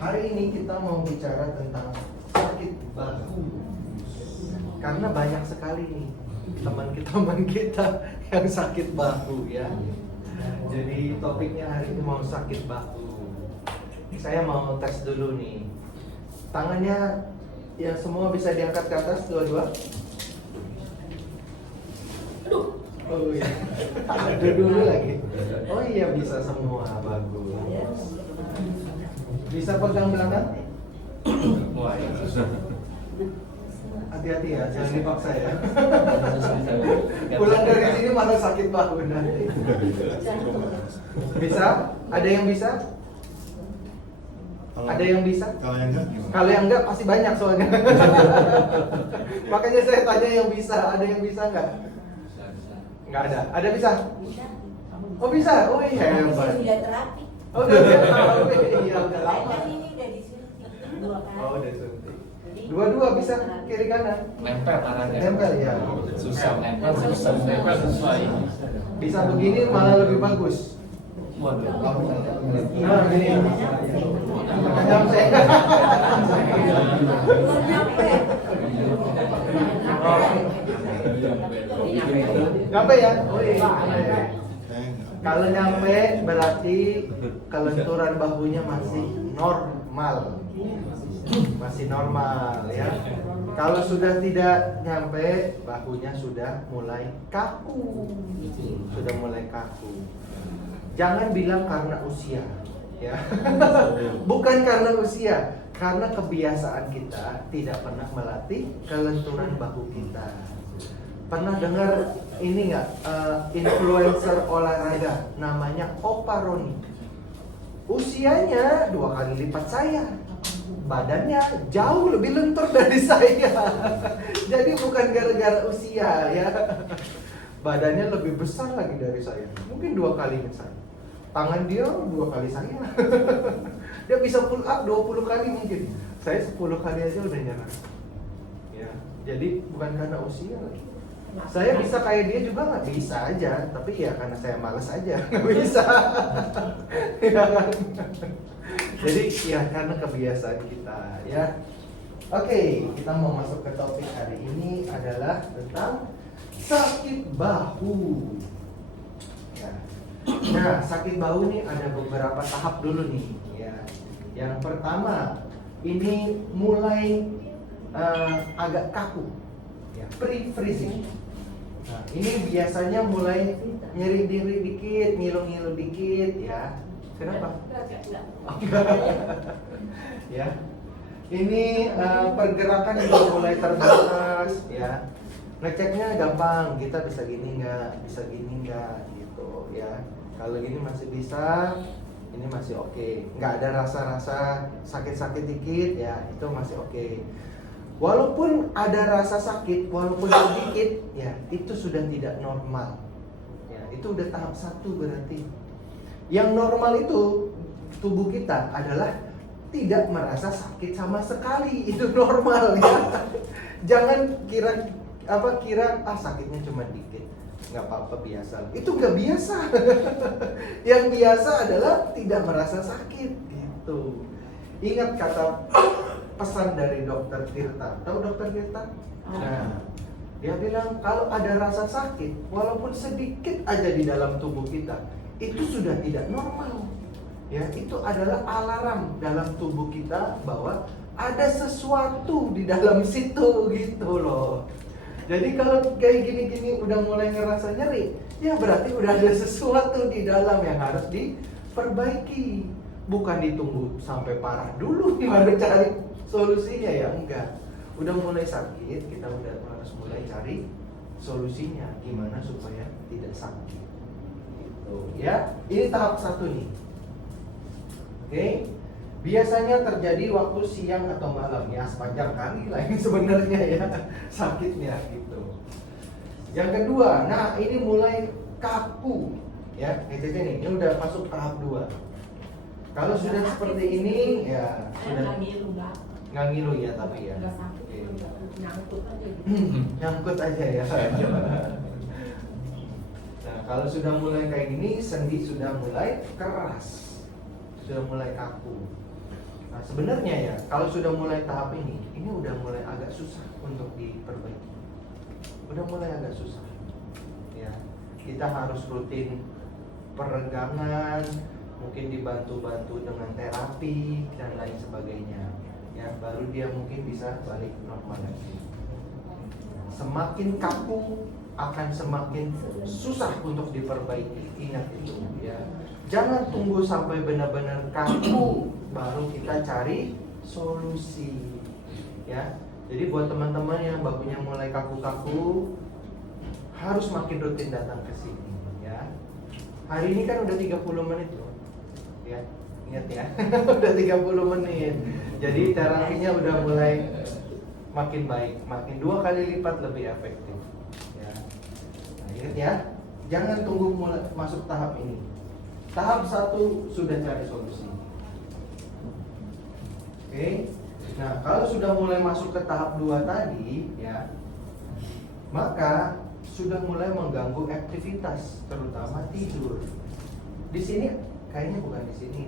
Hari ini kita mau bicara tentang sakit bahu. Karena banyak sekali nih teman kita yang sakit bahu ya. Jadi topiknya hari ini mau sakit bahu. Saya mau tes dulu nih. Tangannya ya semua bisa diangkat ke atas dua-dua. Oh iya. Ada dulu lagi. Oh iya bisa semua, bagus. Bisa pegang belakang? Wah ya susah. Hati-hati ya, jangan dipaksa ya. Pulang dari sini malah sakit bahu nanti. Bisa? Ada yang bisa? Ada yang bisa? Kalau yang enggak gimana? Kalau yang enggak pasti banyak soalnya. Makanya saya tanya yang bisa. Ada yang bisa enggak? Enggak ada. Ada bisa? Bisa. Oh bisa? Oh iya hebat. Sudah terapi. Oh udah terapi. Iya udah lama. Kan ini udah disuntik 2 kali. Oh udah suntik. Dua-dua bisa kiri kanan. Nempel tangannya. Nempel ya. Susah nempel susah. Bisa begini malah lebih bagus. Waduh. Nah ini. Nyampe. Nyampe ya? Oh iya. Kalau nyampe berarti kelenturan bahunya masih normal. Masih normal ya. Kalau sudah tidak nyampe, bahunya sudah mulai kaku. Sudah mulai kaku. Jangan bilang karena usia ya. Bukan karena usia, karena kebiasaan kita tidak pernah melatih kelenturan bahu kita. Pernah dengar ini nggak influencer olahraga namanya Opa Roni? Usianya 2 kali lipat saya, badannya jauh lebih lentur dari saya. Jadi bukan gara-gara usia ya, badannya lebih besar lagi dari saya, mungkin 2 kali saya. Tangan dia 2 kali saya. Dia bisa pull up 20 kali mungkin. Saya 10 kali aja udah nyerah. Ya, jadi bukan karena usia lagi. Saya bisa kayak dia juga nggak bisa aja, tapi ya karena saya malas aja nggak bisa. Ya kan? Jadi ya karena kebiasaan kita ya. Oke, kita mau masuk ke topik hari ini adalah tentang sakit bahu. Ya. Nah, sakit bahu nih ada beberapa tahap dulu nih ya. Yang pertama, ini mulai agak kaku ya, pre-freezing. Nah, ini biasanya mulai nyeri-nyeri dikit, ngilu-ngilu dikit ya. Kenapa? Oh, enggak. Ya. Ini pergerakan juga mulai terbatas ya. Ngeceknya gampang, kita bisa gini nggak, bisa gini nggak gitu ya. Kalau gini masih bisa, ini masih oke. Nggak ada rasa-rasa sakit-sakit dikit ya, itu masih oke. Walaupun ada rasa sakit, walaupun sedikit, ya itu sudah tidak normal. Ya, itu udah tahap 1 berarti. Yang normal itu tubuh kita adalah tidak merasa sakit sama sekali, itu normal ya. Jangan kira sakitnya cuma dikit, nggak apa-apa biasa. Itu nggak biasa. Yang biasa adalah tidak merasa sakit gitu. Ingat kata pesan dari Dokter Tirta. Tahu Dokter Tirta? Nah, dia bilang kalau ada rasa sakit, walaupun sedikit aja di dalam tubuh kita, itu sudah tidak normal. Ya, itu adalah alarm dalam tubuh kita bahwa ada sesuatu di dalam situ gitu loh. Jadi kalau kayak gini-gini udah mulai ngerasa nyeri, ya berarti udah ada sesuatu di dalam yang harus diperbaiki. Bukan ditunggu sampai parah dulu baru cari solusinya ya, enggak. Udah mulai sakit, kita udah harus mulai cari solusinya gimana supaya tidak sakit. Gitu ya. Ini tahap 1 nih. Oke. Biasanya terjadi waktu siang atau malam ya, sepanjang hari lah ini sebenarnya ya sakitnya gitu. Yang kedua, nah ini mulai kaku ya, nih, ini udah masuk tahap 2. Kalau sudah seperti ini ya sudah nggak ngilu ya tapi ya. Nyangkut aja gitu. Nyangkut aja ya. Nah kalau sudah mulai kayak gini, sendi sudah mulai keras, sudah mulai kaku. Nah, sebenarnya ya, kalau sudah mulai tahap ini udah mulai agak susah untuk diperbaiki. Udah mulai agak susah. Ya, kita harus rutin peregangan, mungkin dibantu-bantu dengan terapi dan lain sebagainya. Ya, baru dia mungkin bisa balik normal lagi. Semakin kaku akan semakin susah untuk diperbaiki. Ingat itu ya. Jangan tunggu sampai benar-benar kaku baru kita cari solusi. Ya. Jadi buat teman-teman yang bakunya mulai kaku-kaku harus makin rutin datang ke sini ya. Hari ini kan udah 30 menit loh. Ya. Ingat ya. Udah 30 menit. Jadi terapinya udah mulai makin baik, makin 2 kali lipat lebih efektif. Ya. Nah, ingat ya, jangan tunggu mulai masuk tahap ini. Tahap 1 sudah cari solusi. Oke. Nah, kalau sudah mulai masuk ke tahap 2 tadi, ya, maka sudah mulai mengganggu aktivitas, terutama tidur. Di sini, kayaknya bukan di sini.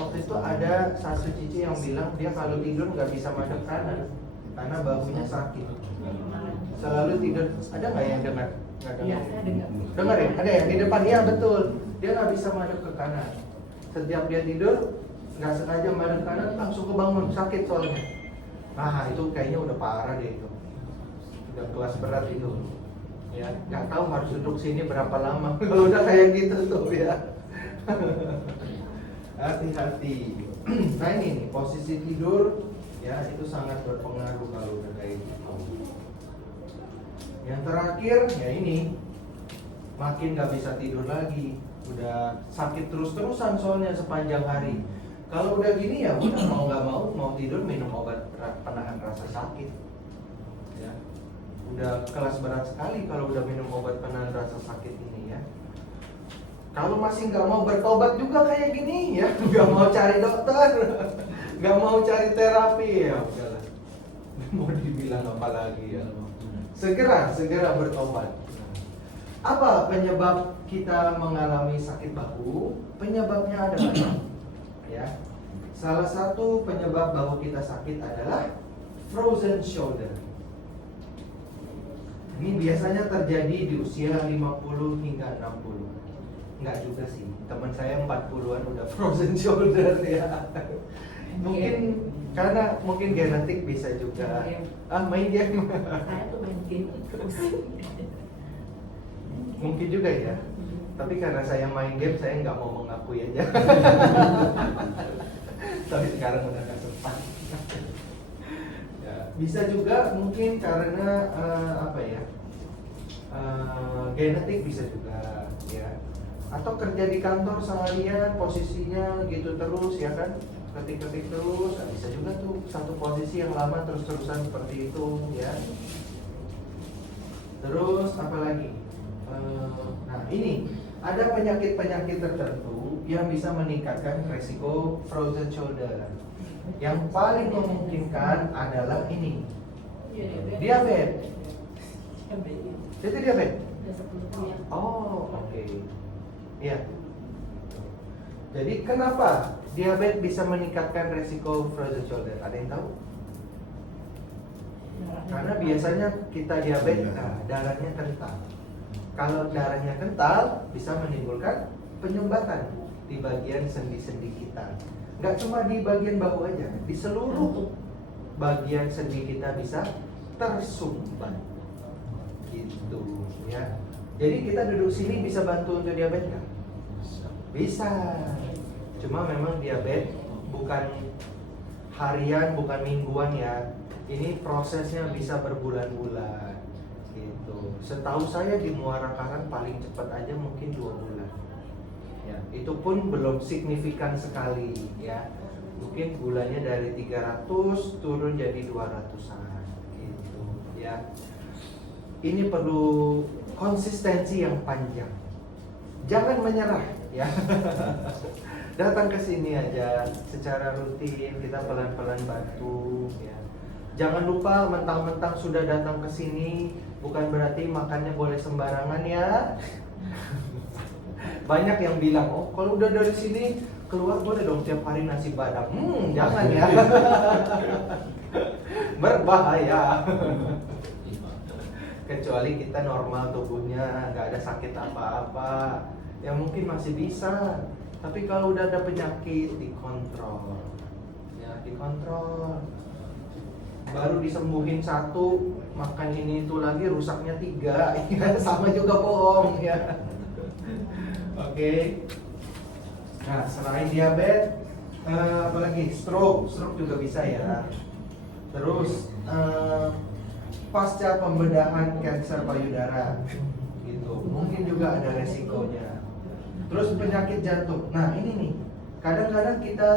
Waktu itu ada satu cici yang bilang dia kalau tidur nggak bisa madep kanan karena bahunya sakit. Selalu tidur. Ada nggak yang dengar? Nggak dengar. Iya, saya dengar. Dengar ya? Ada yang di depan? Iya betul. Dia nggak bisa madep ke kanan. Setiap dia tidur nggak sengaja madep kanan langsung kebangun sakit soalnya. Nah itu kayaknya udah parah deh itu. Udah kelas berat itu. Ya nggak tahu harus duduk sini berapa lama. Kalau udah kayak gitu tuh ya. Hati-hati. Nah ini nih posisi tidur ya itu sangat berpengaruh kalau udah kayak gitu. Yang terakhir ya ini makin nggak bisa tidur lagi, udah sakit terus-terusan soalnya sepanjang hari. Kalau udah gini ya udah mau nggak mau tidur minum obat penahan rasa sakit. Ya, udah kelas berat sekali kalau udah minum obat penahan rasa sakit ini ya. Kalau masih nggak mau bertobat juga kayak gini ya, nggak mau cari dokter, nggak mau cari terapi ya udahlah. Mau dibilang apa lagi ya? Segera bertobat. Apa penyebab kita mengalami sakit bahu? Penyebabnya ada banyak. Ya, salah satu penyebab bahu kita sakit adalah frozen shoulder. Ini biasanya terjadi di usia 50 hingga 60. Enggak juga sih, teman saya 40-an udah frozen shoulder ya. Mungkin karena mungkin genetik bisa juga. Main game. Saya tuh main game terus. Mungkin juga ya. Tapi karena saya main game, saya nggak mau mengakui aja. Tapi sekarang udah nggak sempat. Ya, bisa juga mungkin karena apa ya? Genetik bisa juga ya. Atau kerja di kantor seharian posisinya gitu terus ya kan, ketik-ketik terus, nah, bisa juga tuh satu posisi yang lama terus-terusan seperti itu ya. Terus apa lagi? Nah ini ada penyakit-penyakit tertentu yang bisa meningkatkan resiko frozen shoulder. Yang paling memungkinkan adalah ini, diabetes. Itu diabetes? Oh oke. Ya. Jadi kenapa diabetes bisa meningkatkan resiko frozen shoulder? Ada yang tahu? Karena biasanya kita diabetes, darahnya kental. Kalau darahnya kental, bisa menimbulkan penyumbatan di bagian sendi-sendi kita. Nggak cuma di bagian bahu aja, di seluruh bagian sendi kita bisa tersumbat. Gitu ya. Jadi kita duduk sini bisa bantu untuk diabetes nggak? Bisa. Cuma memang diabetes bukan harian, bukan mingguan ya. Ini prosesnya bisa berbulan-bulan gitu. Setahu saya di Muara Karang paling cepat aja mungkin 2 bulan. Ya, itu pun belum signifikan sekali ya. Mungkin gulanya dari 300 turun jadi 200-an gitu ya. Ini perlu konsistensi yang panjang. Jangan menyerah ya. Datang ke sini aja secara rutin, kita pelan-pelan bantu ya. Jangan lupa mentang-mentang sudah datang ke sini bukan berarti makannya boleh sembarangan ya. Banyak yang bilang, "Oh, kalau udah dari sini keluar boleh dong tiap hari nasi padang. Jangan ya. Berbahaya. Kecuali kita normal tubuhnya, nggak ada sakit apa-apa, ya mungkin masih bisa. Tapi kalau udah ada penyakit, dikontrol, ya dikontrol. Baru disembuhin satu, makan ini itu lagi rusaknya 3, ya sama juga bohong ya. Oke. Nah, selain diabetes, apalagi stroke juga bisa ya. Terus pasca pembedahan kanker payudara, gitu, mungkin juga ada resikonya. Terus penyakit jantung. Nah ini nih, kadang-kadang kita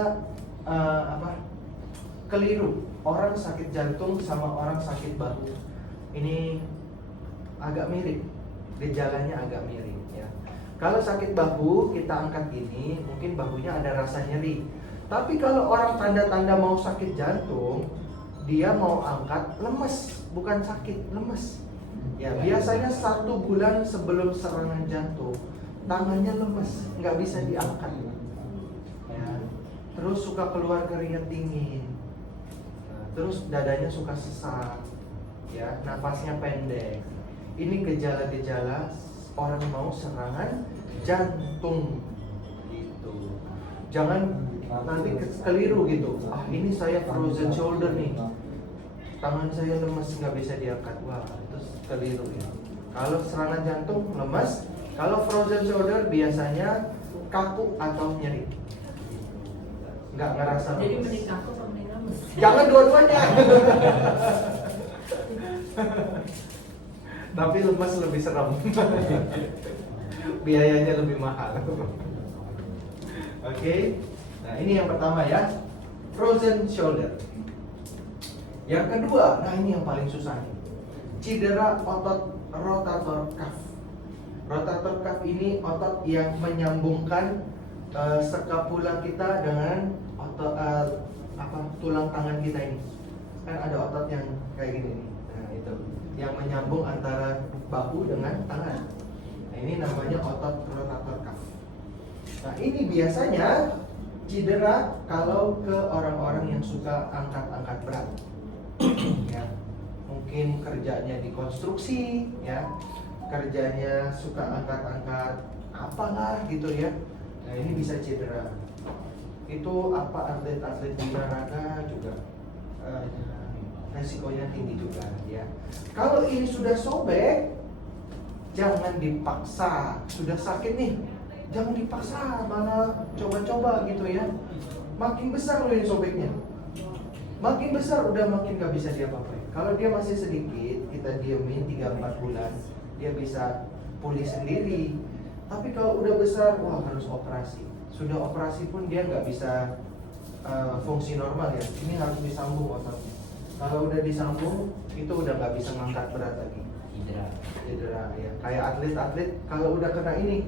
keliru. Orang sakit jantung sama orang sakit bahu ini agak mirip, gejalanya agak mirip ya. Kalau sakit bahu kita angkat gini, mungkin bahunya ada rasa nyeri. Tapi kalau orang tanda-tanda mau sakit jantung, dia mau angkat lemes, bukan sakit, lemes. Ya biasanya 1 bulan sebelum serangan jantung, tangannya lemes, nggak bisa diangkat. Ya. Terus suka keluar keringat dingin. Terus dadanya suka sesak, ya, nafasnya pendek. Ini gejala-gejala orang mau serangan jantung, gitu. Jangan nanti keliru gitu. Ah ini saya frozen shoulder nih, tangan saya lemes nggak bisa diangkat. Wah terus keliru ya. Kalau serangan jantung lemes, kalau frozen shoulder biasanya kaku atau nyeri, nggak ngerasa lemes. Jadi mending kaku sama mending lemes. Jangan dua-duanya. Tapi lemas lebih serem. Biayanya lebih mahal. Oke. Nah, ini yang pertama ya. Frozen shoulder. Yang kedua, nah ini yang paling susah nih. Cedera otot rotator cuff. Rotator cuff ini otot yang menyambungkan skapula kita dengan otot tulang tangan kita ini. Kan ada otot yang kayak gini nih. Nah, itu yang menyambung antara bahu dengan tangan. Nah, ini namanya otot rotator cuff. Nah, ini biasanya cedera kalau ke orang-orang yang suka angkat-angkat berat. Ya. Mungkin kerjanya di konstruksi, ya. Kerjanya suka angkat-angkat apalah gitu ya. Nah, ini bisa cedera. Itu apa atlet-atlet olahraga juga resikonya tinggi juga ya. Kalau ini sudah sobek, jangan dipaksa. Sudah sakit nih, jangan dipaksa, malah coba-coba gitu ya. Makin besar loh ini sobeknya, makin besar udah makin gak bisa diapa-apain. Kalau dia masih sedikit, kita diemin 3-4 bulan, dia bisa pulih sendiri. Tapi kalau udah besar, wah harus operasi. Sudah operasi pun dia nggak bisa fungsi normal ya. Ini harus disambung ototnya. Kalau udah disambung, itu udah nggak bisa ngangkat berat lagi. Cedera ya. Kayak atlet-atlet kalau udah kena ini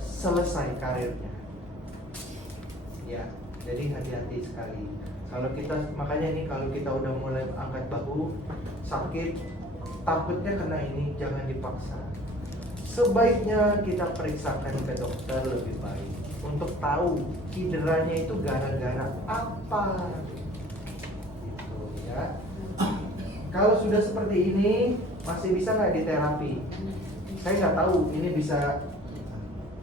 selesai karirnya. Ya, jadi hati-hati sekali. Kalau kita, makanya nih kalau kita udah mulai angkat bahu sakit, takutnya kena ini, jangan dipaksa. Sebaiknya kita periksakan ke dokter lebih baik untuk tahu cederanya itu gara-gara apa. Gitu ya. Kalau sudah seperti ini masih bisa nggak diterapi? Saya nggak tahu ini bisa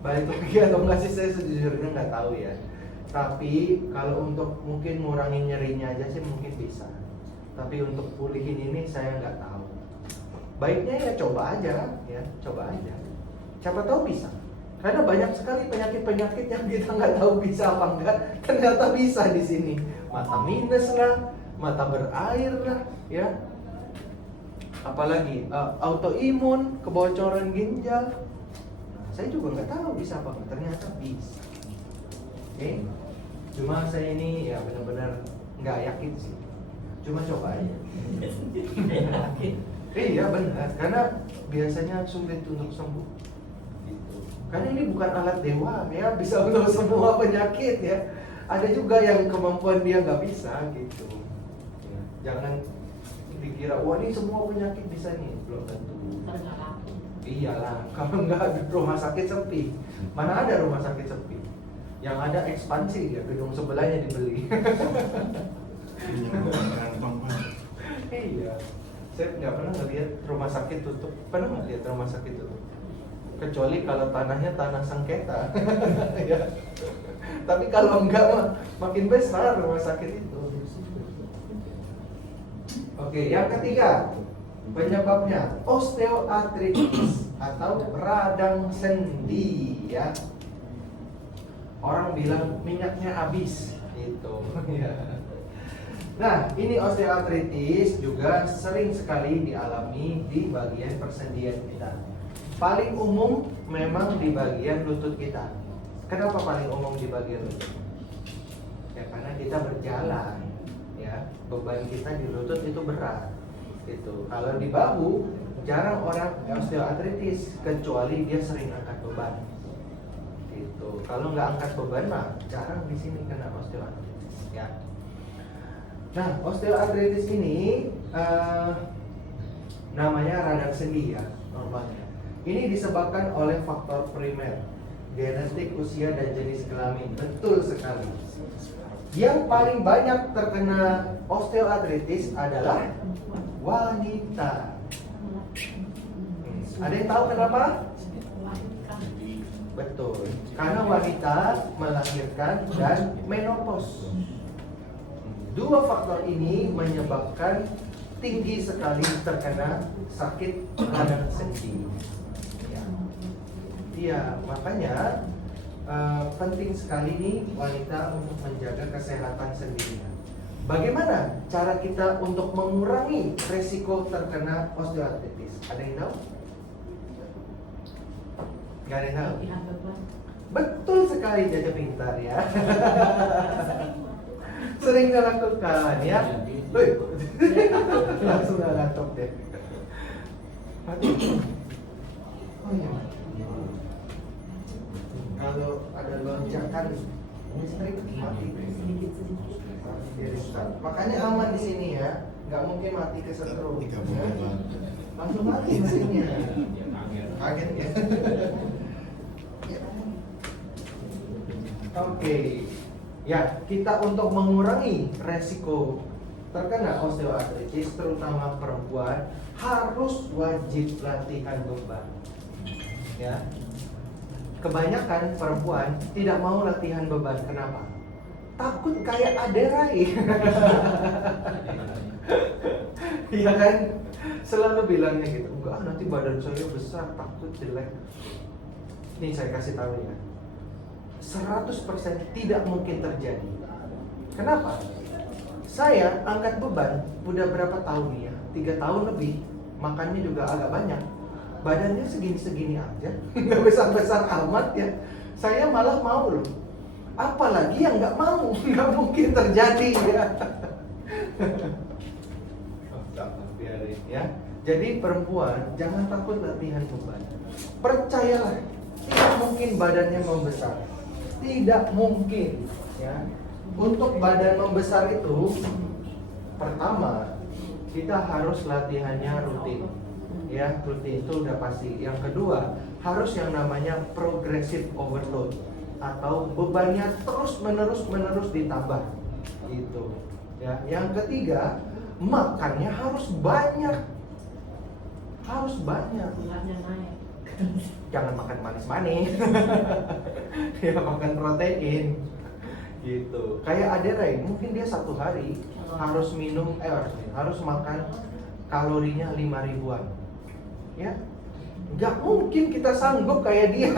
balik lagi atau nggak sih, saya sejujurnya nggak tahu ya. Tapi kalau untuk mungkin ngurangin nyerinya aja sih mungkin bisa. Tapi untuk pulihin ini saya nggak tahu. Baiknya ya coba aja, ya coba aja. Siapa tahu bisa. Karena banyak sekali penyakit-penyakit yang kita nggak tahu bisa apa enggak, ternyata bisa di sini. Mata minus lah, mata berair lah, ya. Apalagi autoimun, kebocoran ginjal. Saya juga nggak tahu bisa apa enggak, ternyata bisa. Oke. Cuma saya ini ya benar-benar nggak yakin sih. Cuma coba aja. Iya benar, karena biasanya sulit untuk sembuh. Gitu. Karena ini bukan alat dewa ya, bisa untuk semua penyakit ya. Ada juga yang kemampuan dia nggak bisa gitu. Ya, jangan dikira wah ini semua penyakit bisa nih, belum tentu. Iyalah, kalau nggak rumah sakit sepi, mana ada rumah sakit sepi? Yang ada ekspansi ya, gedung sebelahnya dibeli. Iya, saya nggak pernah ngeliat rumah sakit tutup. Pernah nggak lihat rumah sakit tutup? Kecuali kalau tanahnya tanah sengketa. Ya. Tapi kalau enggak mah makin besar rumah sakit itu. Oke, yang ketiga penyebabnya osteoartritis atau radang sendi ya. Orang bilang minyaknya habis gitu. Nah, ini osteoartritis juga sering sekali dialami di bagian persendian kita. Paling umum memang di bagian lutut kita. Kenapa paling umum di bagian lutut? Ya karena kita berjalan, ya beban kita di lutut itu berat. Gitu. Kalau di bahu jarang orang osteoartritis kecuali dia sering angkat beban. Gitu. Kalau nggak angkat beban mah jarang di sini kena osteoartritis. Ya. Nah, osteoartritis ini namanya radang sendi ya normalnya. Ini disebabkan oleh faktor primer, genetik, usia, dan jenis kelamin. Betul sekali. Yang paling banyak terkena osteoartritis adalah wanita. Ada yang tahu kenapa? Betul. Karena wanita melahirkan dan menopause. Dua faktor ini menyebabkan tinggi sekali terkena sakit radang sendi. Iya, makanya penting sekali nih wanita untuk menjaga kesehatan sendinya. Bagaimana cara kita untuk mengurangi resiko terkena osteoartritis? Ada yang tahu? Gak ada yang tahu? Betul sekali, Jaja pintar ya. Sering dilakukan ya. Woi, langsung ngantuk deh. Mati. Oh iya. Kalau ada lonjakan listrik mati. Makanya aman di sini ya, nggak mungkin mati kesetrum. Langsung mati mesinnya. Kaget ya. Oke. Ya, kita untuk mengurangi resiko terkena osteoartritis terutama perempuan harus wajib latihan beban. Ya. Kebanyakan perempuan tidak mau latihan beban. Kenapa? Takut kayak aderai. Iya kan? Selalu bilangnya gitu. Enggak, nanti badan saya besar, takut jelek. Nih saya kasih tahu ya. 100% tidak mungkin terjadi. Kenapa? Saya angkat beban udah berapa tahun nih ya? 3 tahun lebih. Makannya juga agak banyak. Badannya segini-segini aja, nggak besar-besar amat ya. Saya malah mau loh. Apalagi yang nggak mau, nggak mungkin terjadi ya. Biarin ya. Jadi perempuan jangan takut latihan beban. Percayalah, tidak mungkin badannya membesar. Tidak mungkin ya. Untuk badan membesar itu, pertama kita harus latihannya rutin. Ya, rutin itu udah pasti. Yang kedua, harus yang namanya progressive overload atau bebannya terus-menerus ditambah. Gitu. Ya, yang ketiga, makannya harus banyak. Harus banyak. Jangan makan manis-manis. Ya, makan protein. Gitu. Kayak Aderai, mungkin dia 1 hari harus minum harus makan kalorinya 5.000-an. Ya, nggak mungkin kita sanggup kayak dia.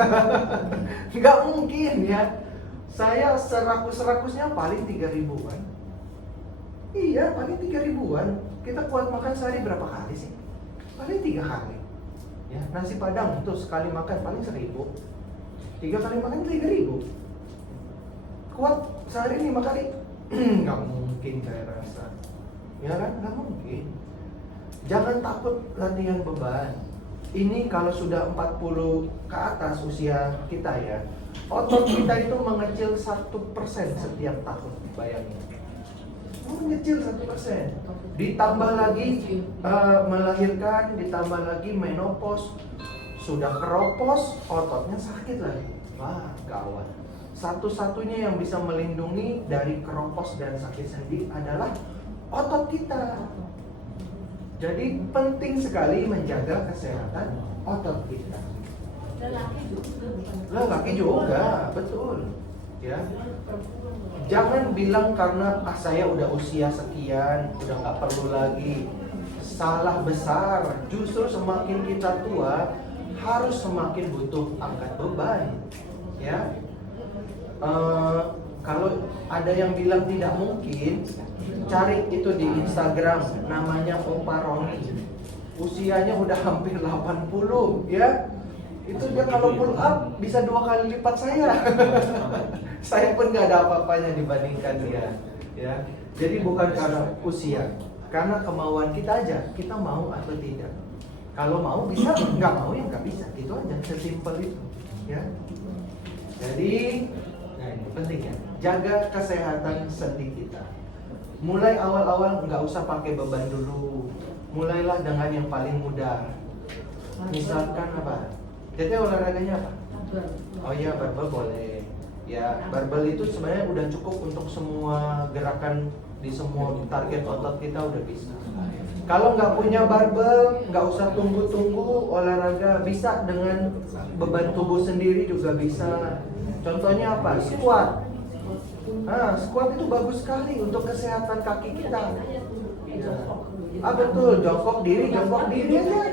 Nggak mungkin ya. Saya serakus-serakusnya paling 3.000-an. Iya, paling 3.000-an. Kita kuat makan sehari berapa kali sih? Paling 3 kali. Ya, nasi padang tuh sekali makan paling 1.000. 3 kali makan 3.000. Kuat sehari 5 kali? Nggak mungkin saya rasa. Ya kan? Nggak mungkin. Jangan takut latihan beban. Ini kalau sudah 40 ke atas usia kita ya, otot kita itu mengecil 1% setiap tahun, bayangin. Mengecil 1%. Ditambah lagi melahirkan, ditambah lagi menopause, sudah keropos, ototnya sakit lagi. Wah, gawat. satu-satunya yang bisa melindungi dari keropos dan sakit sendi adalah otot kita. Jadi penting sekali menjaga kesehatan otot kita. Lelaki juga bukan. Lelaki juga, betul. Ya. Jangan bilang karena saya udah usia sekian, udah nggak perlu lagi. Salah besar. Justru semakin kita tua, harus semakin butuh angkat beban. Ya. Kalau ada yang bilang tidak mungkin, cari itu di Instagram, namanya Opa Roni. Usianya udah hampir 80, ya. Itu dia kalau pull up bisa 2 kali lipat saya. Saya pun nggak ada apa-apanya dibandingkan dia, ya. Jadi bukan karena usia, karena kemauan kita aja, kita mau atau tidak. Kalau mau bisa, nggak mau ya nggak bisa, itu aja, sesimpel itu, ya. Jadi, nah ini penting ya, jaga kesehatan sendi kita. Mulai awal-awal nggak usah pakai beban dulu, mulailah dengan yang paling mudah. Misalkan apa? Jadi olahraganya apa? Oh iya, barbel boleh. Ya, barbel itu sebenarnya udah cukup untuk semua gerakan di semua target otot kita udah bisa. Kalau nggak punya barbel, nggak usah tunggu-tunggu olahraga, bisa dengan beban tubuh sendiri juga bisa. Contohnya apa? Squat. Nah, squat itu bagus sekali untuk kesehatan kaki kita. Ah betul, jongkok diri aja.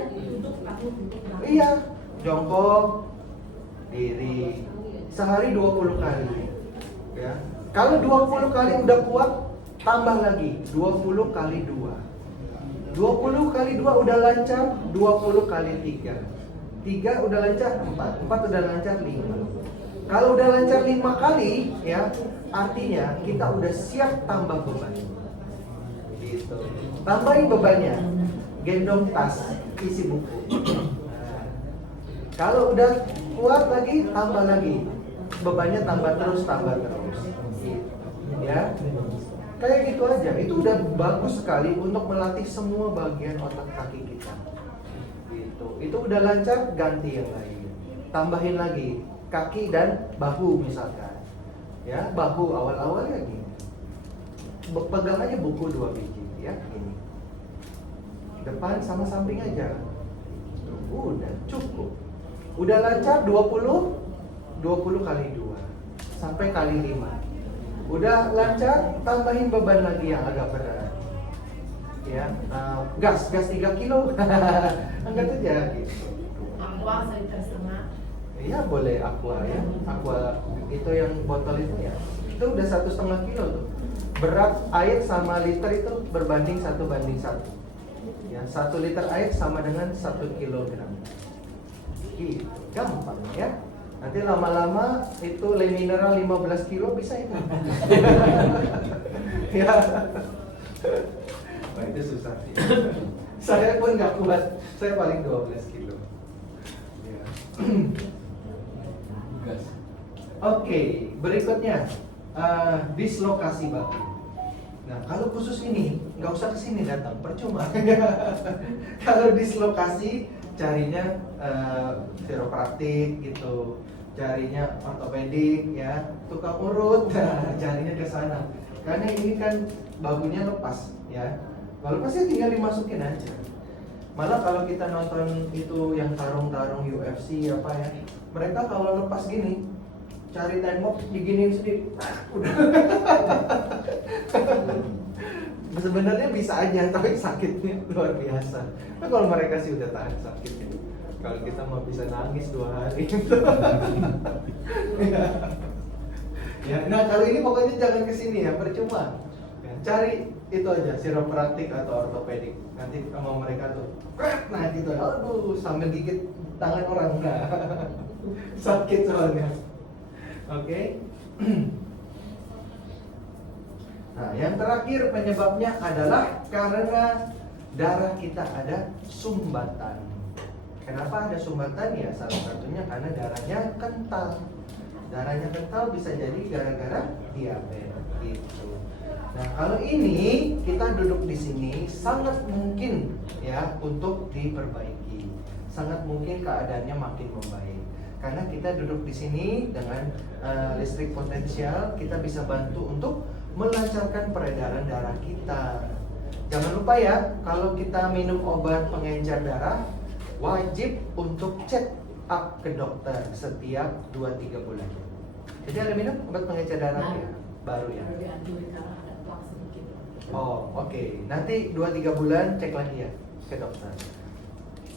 Iya, jongkok diri sehari 20 kali. Ya. Kalau 20 kali udah kuat, tambah lagi 20 kali 2. 20 kali 2 udah lancar, 20 kali 3. 3 udah lancar 4, 4 udah lancar 5. Kalau udah lancar 5 kali, ya, artinya kita udah siap tambah beban. Gitu. Tambahin bebannya, gendong tas, isi buku. Nah, kalau udah kuat lagi, tambah lagi. Bebannya tambah terus. Gitu. Ya. Kayak gitu aja. Itu udah bagus sekali untuk melatih semua bagian otot kaki kita. Gitu. Itu udah lancar, ganti yang lain. Tambahin lagi kaki dan bahu misalkan. Ya, bahu awal-awalnya gini. Pegang aja buku 2 biji, ya, gini. Depan sama samping aja. Udah cukup. Udah lancar 20 kali 2 sampai kali 5. Udah lancar, tambahin beban lagi yang agak berat. Ya, gas 3 kilo. Angkat aja gitu. Aqua 1,5. Iya boleh aqua ya. Aqua itu yang botol itu ya. Itu udah 1,5 kilo tuh. Berat air sama liter itu berbanding 1:1. Ya, 1 liter air sama dengan 1 kilogram. Gitu, gampang ya. Nanti lama-lama itu le mineral 15 kilo bisa itu. Ya. Wah, itu susah sih. Saya pun nggak kuat. Saya paling 12 kilo. Ya. Oke, berikutnya dislokasi batu. Nah, kalau khusus ini nggak usah kesini datang, percuma. Kalau dislokasi carinya chiropraktik gitu, carinya ortopedik ya, tukang urut, carinya ke sana. Karena ini kan bahunya lepas ya, kalau lepasnya tinggal dimasukin aja. Malah kalau kita nonton itu yang tarung-tarung UFC apa ya, mereka kalau lepas gini, cari tembok diginiin sedikit, udah. Sebenarnya bisa aja, tapi sakitnya luar biasa. Nah, kalau mereka sih udah tahan sakitnya. Kalau kita mau bisa nangis 2 hari. Ya, nah kalau ini pokoknya jangan kesini ya, percuma. Ya, cari itu aja, chiropraktik atau ortopedik. Nanti sama mereka tuh, nah gitu, aduh sambil gigit tangan orang enggak. Sakit soalnya. Oke. Nah, yang terakhir penyebabnya adalah karena darah kita ada sumbatan. Kenapa ada sumbatan? Ya salah satunya karena darahnya kental. Darahnya kental bisa jadi gara-gara diabetes gitu. Nah, kalau ini kita duduk di sini sangat mungkin ya untuk diperbaiki. Sangat mungkin keadaannya makin membaik. Karena kita duduk di sini dengan listrik potensial, kita bisa bantu untuk melancarkan peredaran darah kita. Jangan lupa ya, kalau kita minum obat pengencer darah, wajib untuk check up ke dokter setiap 2-3 bulan. Jadi ada minum obat pengencer darah ya? Baru ya? Baru diambil karena ada plak sedikit. Oh oke, nanti 2-3 bulan cek lagi ya ke dokter.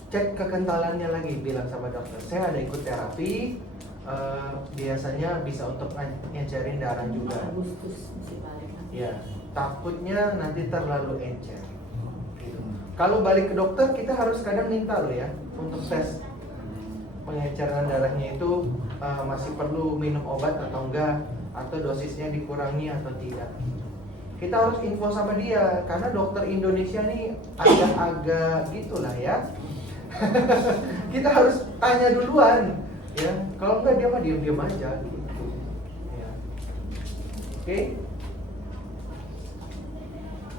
Cek kekentalannya lagi, bilang sama dokter, saya ada ikut terapi, biasanya bisa untuk ngecerin darah juga. Agustus masih balik nanti. Ya, takutnya nanti terlalu encer. Gitu. Kalau balik ke dokter, kita harus kadang minta loh ya untuk tes pengenceran darahnya itu masih perlu minum obat atau enggak, atau dosisnya dikurangi atau tidak. Kita harus info sama dia, karena dokter Indonesia nih agak-agak gitulah ya. Kita harus tanya duluan, ya. Kalau enggak dia mah diam-diam aja gitu. Ya. Oke.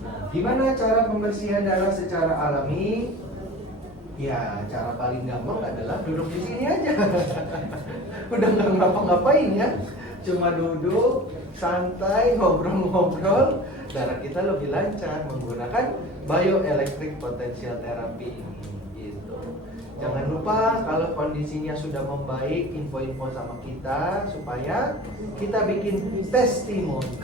Nah, gimana cara pembersihan darah secara alami? Ya, cara paling gampang adalah duduk di sini aja. Udah nggak ngapa-ngapain ya, cuma duduk santai ngobrol-ngobrol, darah kita lebih lancar menggunakan bioelectric potential therapy gitu. Jangan lupa kalau kondisinya sudah membaik, info-info sama kita supaya kita bikin testimoni.